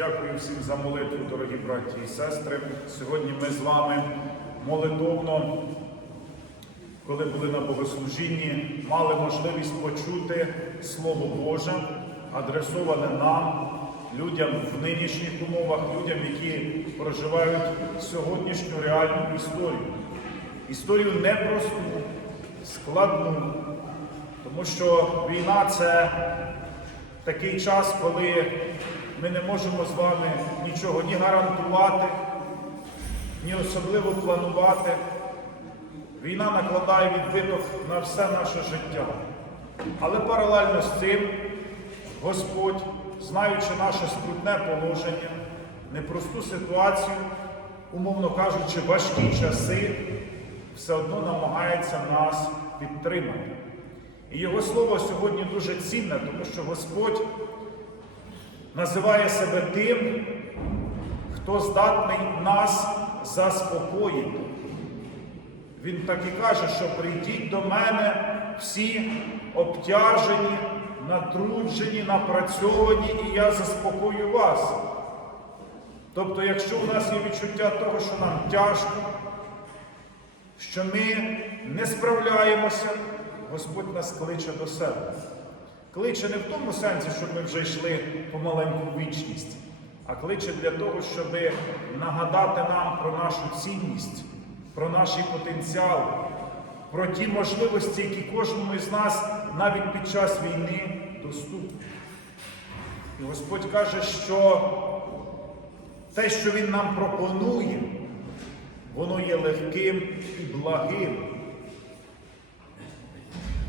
Дякую всім за молитву, дорогі браті і сестри. Сьогодні ми з вами молитовно, коли були на богослужінні, мали можливість почути Слово Боже, адресоване нам, людям в нинішніх умовах, людям, які проживають сьогоднішню реальну історію. Історію непросту, складну, тому що війна це такий час, коли ми не можемо з вами нічого ні гарантувати, ні особливо планувати. Війна накладає відбиток на все наше життя. Але паралельно з цим Господь, знаючи наше скрутне положення, непросту ситуацію, умовно кажучи, важкі часи, все одно намагається нас підтримати. І його слово сьогодні дуже цінне, тому що Господь називає себе тим, хто здатний нас заспокоїти. Він так і каже, що прийдіть до мене всі обтяжені, натруджені, напрацьовані, і я заспокою вас. Тобто, якщо у нас є відчуття того, що нам тяжко, що ми не справляємося, Господь нас кличе до себе. Кличе не в тому сенсі, щоб ми вже йшли помаленьку в вічність, а кличе для того, щоб нагадати нам про нашу цінність, про наш потенціал, про ті можливості, які кожному із нас навіть під час війни доступні. І Господь каже, що те, що Він нам пропонує, воно є легким і благим.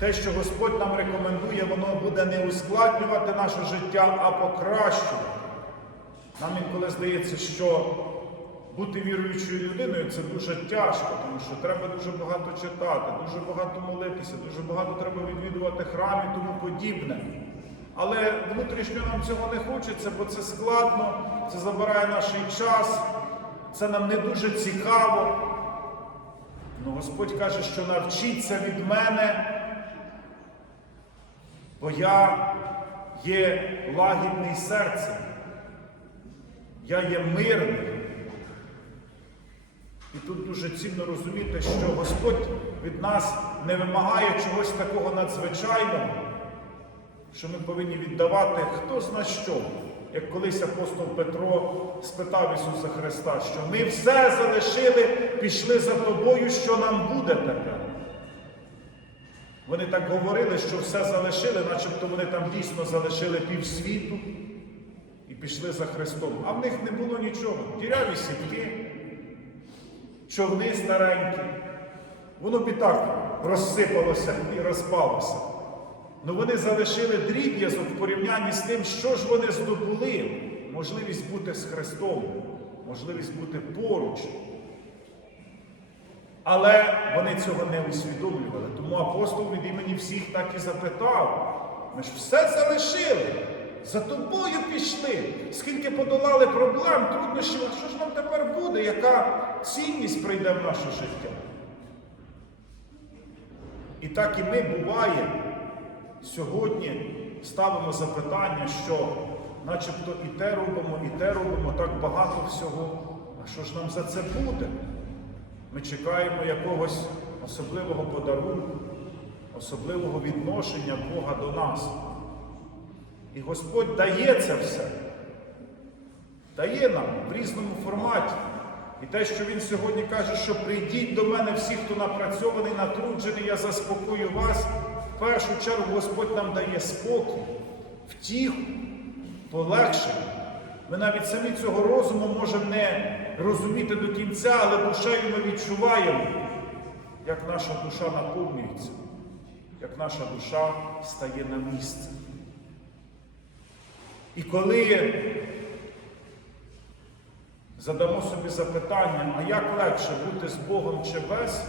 Те, що Господь нам рекомендує, воно буде не ускладнювати наше життя, а покращувати. Нам інколи здається, що бути віруючою людиною це дуже тяжко, тому що треба дуже багато читати, дуже багато молитися, дуже багато треба відвідувати храм і тому подібне. Але внутрішньо нам цього не хочеться, бо це складно, це забирає наш час, це нам не дуже цікаво. Ну, Господь каже, що навчіться від мене, бо я є лагідний серцем, я є мирний. І тут дуже цінно розуміти, що Господь від нас не вимагає чогось такого надзвичайного, що ми повинні віддавати хто зна що. Як колись апостол Петро спитав Ісуса Христа, що ми все залишили, пішли за тобою, що нам буде тепер. Вони так говорили, що все залишили, начебто вони там дійсно залишили півсвіту і пішли за Христом. А в них не було нічого. Діряві сітки, човни старенькі. Воно б і так розсипалося і розпалося. Ну вони залишили дріб'язок в порівнянні з тим, що ж вони здобули. Можливість бути з Христом, можливість бути поруч. Але вони цього не усвідомлювали. Тому апостол від імені всіх так і запитав. Ми ж все залишили, за тобою пішли. Скільки подолали проблем, труднощів, а що ж нам тепер буде? Яка цінність прийде в наше життя? І так і ми буває, сьогодні ставимо запитання, що начебто і те робимо, і те робимо, так багато всього. А що ж нам за це буде? Ми чекаємо якогось особливого подарунку, особливого відношення Бога до нас. І Господь дає це все, дає нам в різному форматі. І те, що Він сьогодні каже, що прийдіть до мене всі, хто напрацьований, натруджений, я заспокою вас. В першу чергу Господь нам дає спокій, втіху, полегшення. Ми навіть самі цього розуму можемо не розуміти до кінця, але душею ми відчуваємо, як наша душа наповнюється, як наша душа стає на місце. І коли задамо собі запитання, а як легше бути з Богом чи без,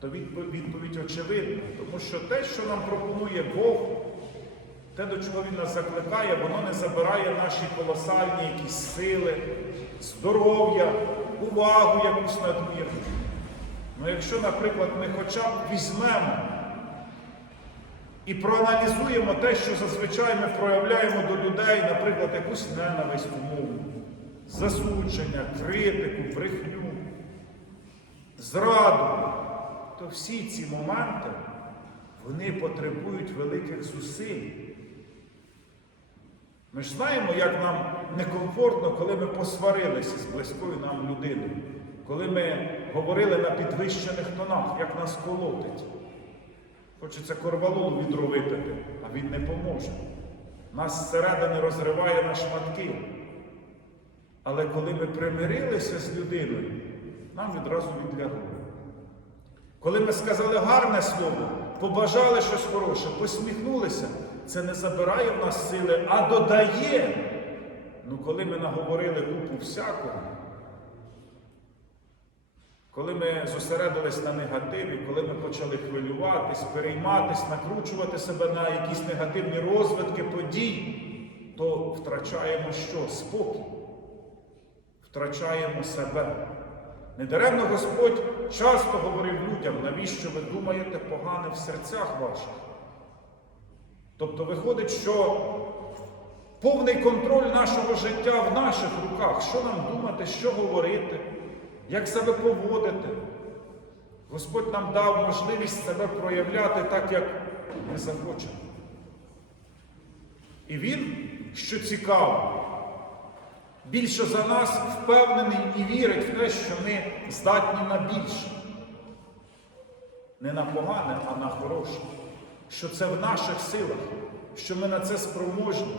то відповідь очевидна. Тому що те, що нам пропонує Бог, те, до чого Він нас закликає, воно не забирає наші колосальні якісь сили, здоров'я, увагу якусь надмірну. Ну якщо, наприклад, ми хоча б візьмемо і проаналізуємо те, що зазвичай ми проявляємо до людей, наприклад, якусь ненависть умовну, засудження, критику, брехню, зраду, то всі ці моменти вони потребують великих зусиль. Ми ж знаємо, як нам некомфортно, коли ми посварилися з близькою нам людиною, коли ми говорили на підвищених тонах, як нас колотить. Хочеться корвалолу відро а він не поможе. Нас зсередини розриває на шматки. Але коли ми примирилися з людиною, нам відразу відлягло. Коли ми сказали гарне слово, побажали щось хороше, посміхнулися, це не забирає в нас сили, а додає. Ну, коли ми наговорили купу всякого, коли ми зосередились на негативі, коли ми почали хвилюватись, перейматись, накручувати себе на якісь негативні розвитки подій, то втрачаємо що? Спокій. Втрачаємо себе. Недаремно Господь часто говорив людям, навіщо ви думаєте погане в серцях ваших. Тобто виходить, що повний контроль нашого життя в наших руках, що нам думати, що говорити, як себе поводити. Господь нам дав можливість себе проявляти так, як ми захочемо. І Він, що цікаво, більше за нас впевнений і вірить в те, що ми здатні на більше. Не на погане, а на хороше. Що це в наших силах, що ми на це спроможні.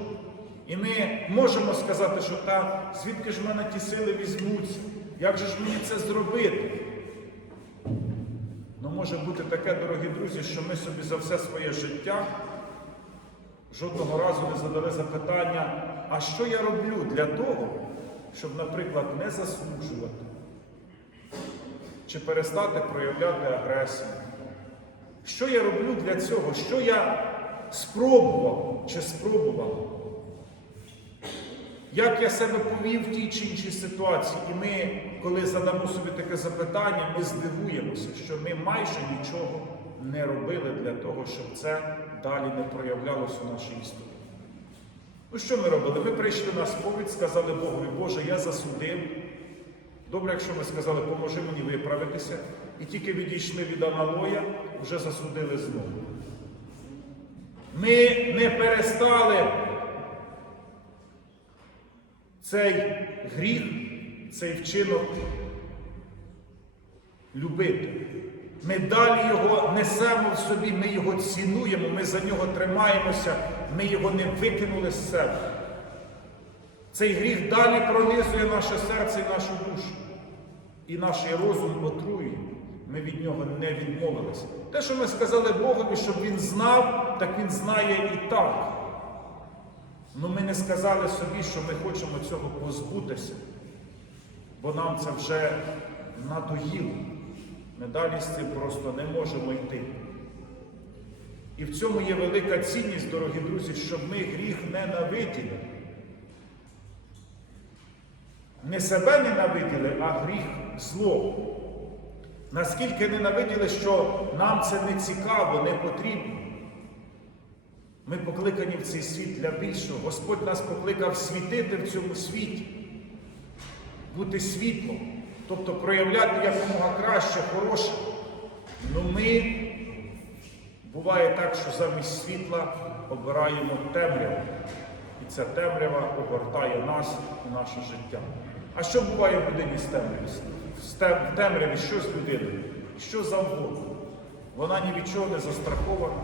І ми можемо сказати, що та звідки ж в мене ті сили візьмуться? Як же ж мені це зробити? Ну, може бути таке, дорогі друзі, що ми собі за все своє життя жодного разу не задали запитання, а що я роблю для того, щоб, наприклад, не засуджувати чи перестати проявляти агресію? Що я роблю для цього? Що я спробував чи спробував? Як я себе повів в тій чи іншій ситуації? І ми, коли задамо собі таке запитання, ми здивуємося, що ми майже нічого не робили для того, щоб це далі не проявлялося у нашій історії. Ну, що ми робили? Ми прийшли на сповідь, сказали Богові, Боже, я засудив. Добре, якщо ми сказали, поможи мені виправитися, і тільки відійшли від аналоя, вже засудили знову. Ми не перестали цей гріх, цей вчинок любити. Ми далі його несемо в собі, ми його цінуємо, ми за нього тримаємося, ми його не викинули з себе. Цей гріх далі пронизує наше серце і нашу душу. І наш розум отруює. Ми від нього не відмовилися. Те, що ми сказали Богові, щоб він знав, так він знає і так. Ну ми не сказали собі, що ми хочемо цього позбутися, бо нам це вже надоїло. Ми далі з цим просто не можемо йти. І в цьому є велика цінність, дорогі друзі, щоб ми гріх ненавиділи. Не себе ненавиділи, а гріх зло. Наскільки ненавиділи, що нам це не цікаво, не потрібно. Ми покликані в цей світ для більшого. Господь нас покликав світити в цьому світі, бути світлом, тобто проявляти якомога краще, хороше. Ну ми буває так, що замість світла обираємо темряву. І ця темрява обертає нас і наше життя. А що буває в людині з темряві? В темряві що з людиною? Що завгодно? Вона ні від чого не застрахована.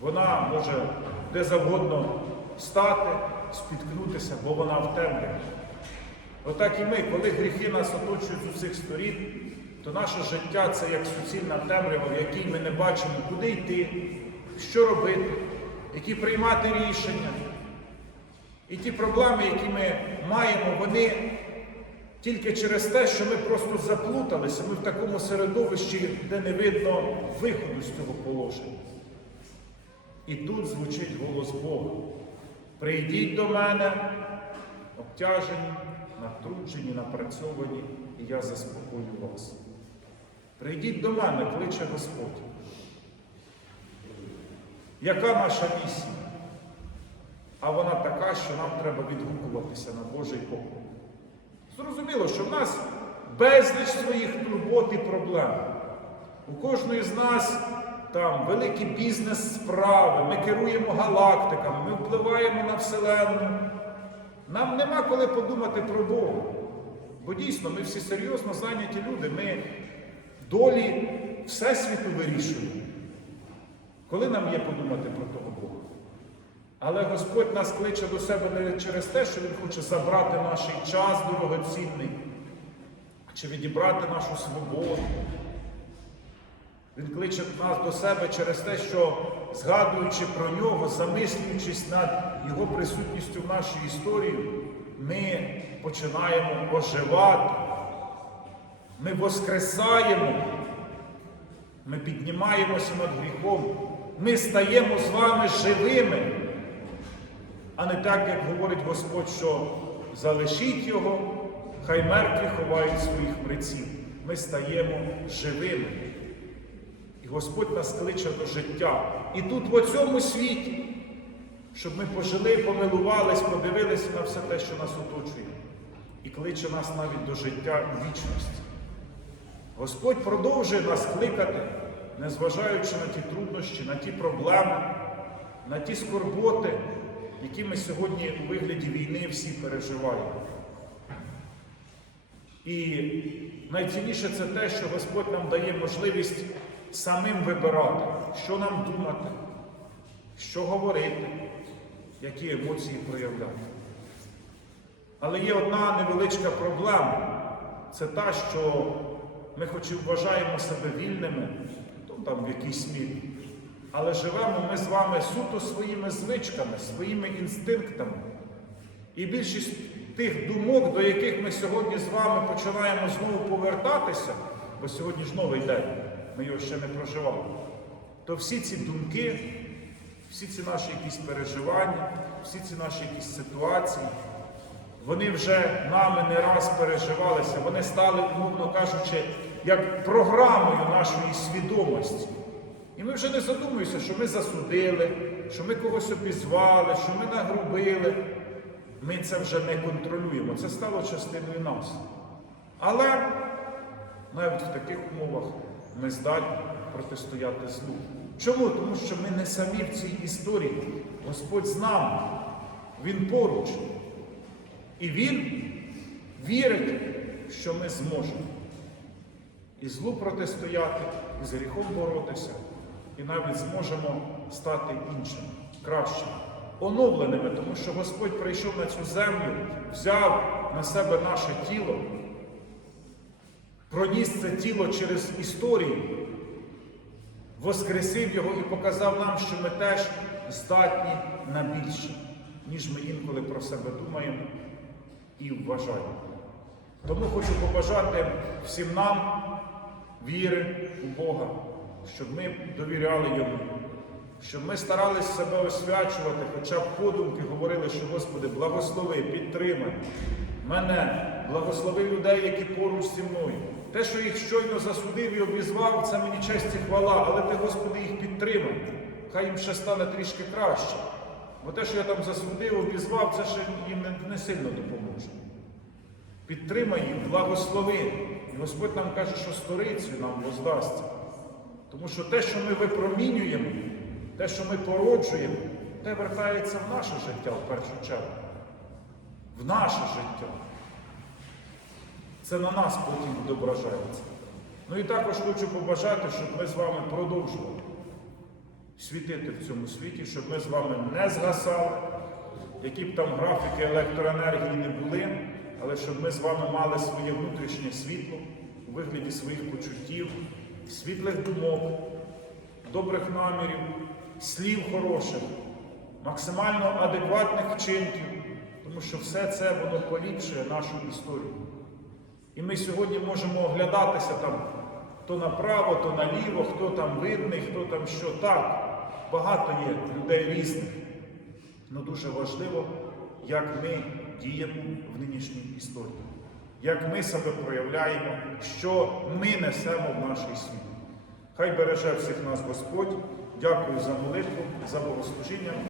Вона може де завгодно стати, спіткнутися, бо вона в темряві. Отак і ми, коли гріхи нас оточують з усіх сторін, то наше життя це як суцільна темрява, в якій ми не бачимо, куди йти, що робити, які приймати рішення. І ті проблеми, які ми маємо, вони тільки через те, що ми просто заплуталися, ми в такому середовищі, де не видно виходу з цього положення. І тут звучить голос Бога. Прийдіть до мене, обтяжені, натруджені, напрацьовані, і я заспокою вас. Прийдіть до мене, кличе Господь. Яка наша місія? А вона така, що нам треба відгукуватися на Божий поклик. Зрозуміло, що в нас безліч своїх турбот і проблем. У кожної з нас там великі бізнес-справи, ми керуємо галактиками, ми впливаємо на Вселенну. Нам нема коли подумати про Бога. Бо дійсно ми всі серйозно зайняті люди. Ми долі Всесвіту вирішуємо. Коли нам є подумати про Бога? Але Господь нас кличе до себе не через те, що Він хоче забрати наш час дорогоцінний, чи відібрати нашу свободу. Він кличе нас до себе через те, що, згадуючи про нього, замислюючись над його присутністю в нашій історії, ми починаємо оживати, ми воскресаємо, ми піднімаємося над гріхом, ми стаємо з вами живими, а не так, як говорить Господь, що залишіть його, хай мертві ховають своїх мреців. Ми стаємо живими. І Господь нас кличе до життя. І тут, в цьому світі, щоб ми пожили, помилувались, подивилися на все те, що нас оточує. І кличе нас навіть до життя вічності. Господь продовжує нас кликати, незважаючи на ті труднощі, на ті проблеми, на ті скорботи, які ми сьогодні у вигляді війни всі переживаємо. І найцінніше це те, що Господь нам дає можливість самим вибирати, що нам думати, що говорити, які емоції проявляти. Але є одна невеличка проблема. Це та, що ми хоч і вважаємо себе вільними, то там в якійсь мірі, але живемо ми з вами суто своїми звичками, своїми інстинктами. І більшість тих думок, до яких ми сьогодні з вами починаємо знову повертатися, бо сьогодні ж новий день, ми його ще не проживали, то всі ці думки, всі ці наші якісь переживання, всі ці наші якісь ситуації, вони вже нами не раз переживалися, вони стали, умовно кажучи, як програмою нашої свідомості. І ми вже не задумуємося, що ми засудили, що ми когось обізвали, що ми нагрубили. Ми це вже не контролюємо. Це стало частиною нас. Але навіть в таких умовах ми здатні протистояти злу. Чому? Тому що ми не самі в цій історії. Господь з нами, Він поруч. І Він вірить, що ми зможемо. І злу протистояти, і з гріхом боротися, і навіть зможемо стати іншим, кращим, оновленими, тому що Господь прийшов на цю землю, взяв на себе наше тіло, проніс це тіло через історію, воскресив його і показав нам, що ми теж здатні на більше, ніж ми інколи про себе думаємо і вважаємо. Тому хочу побажати всім нам віри у Бога, щоб ми довіряли Йому, щоб ми старалися себе освячувати, хоча б подумки говорили, що Господи, благослови, підтримай мене, благослови людей, які поруч зі мною. Те, що їх щойно засудив і обізвав, це мені честь і хвала, але ти, Господи, їх підтримай. Хай їм ще стане трішки краще. Бо те, що я там засудив, обізвав, це ще їм не, не сильно допоможе. Підтримай їх, благослови. І Господь нам каже, що сторицю нам воздасться. Тому що те, що ми випромінюємо, те, що ми породжуємо, те вертається в наше життя в першу чергу. В наше життя. Це на нас потім відображається. Ну і також хочу побажати, щоб ми з вами продовжували світити в цьому світі, щоб ми з вами не згасали, які б там графіки електроенергії не були, але щоб ми з вами мали своє внутрішнє світло у вигляді своїх почуттів, світлих думок, добрих намірів, слів хороших, максимально адекватних вчинків, тому що все це воно поліпшує нашу історію. І ми сьогодні можемо оглядатися там то направо, то наліво, хто там видний, хто там що так. Багато є людей різних. Але дуже важливо, як ми діємо в нинішній історії, як ми себе проявляємо, що ми несемо в нашій світ. Хай береже всіх нас Господь, Дякую за молитву, за богослужіння.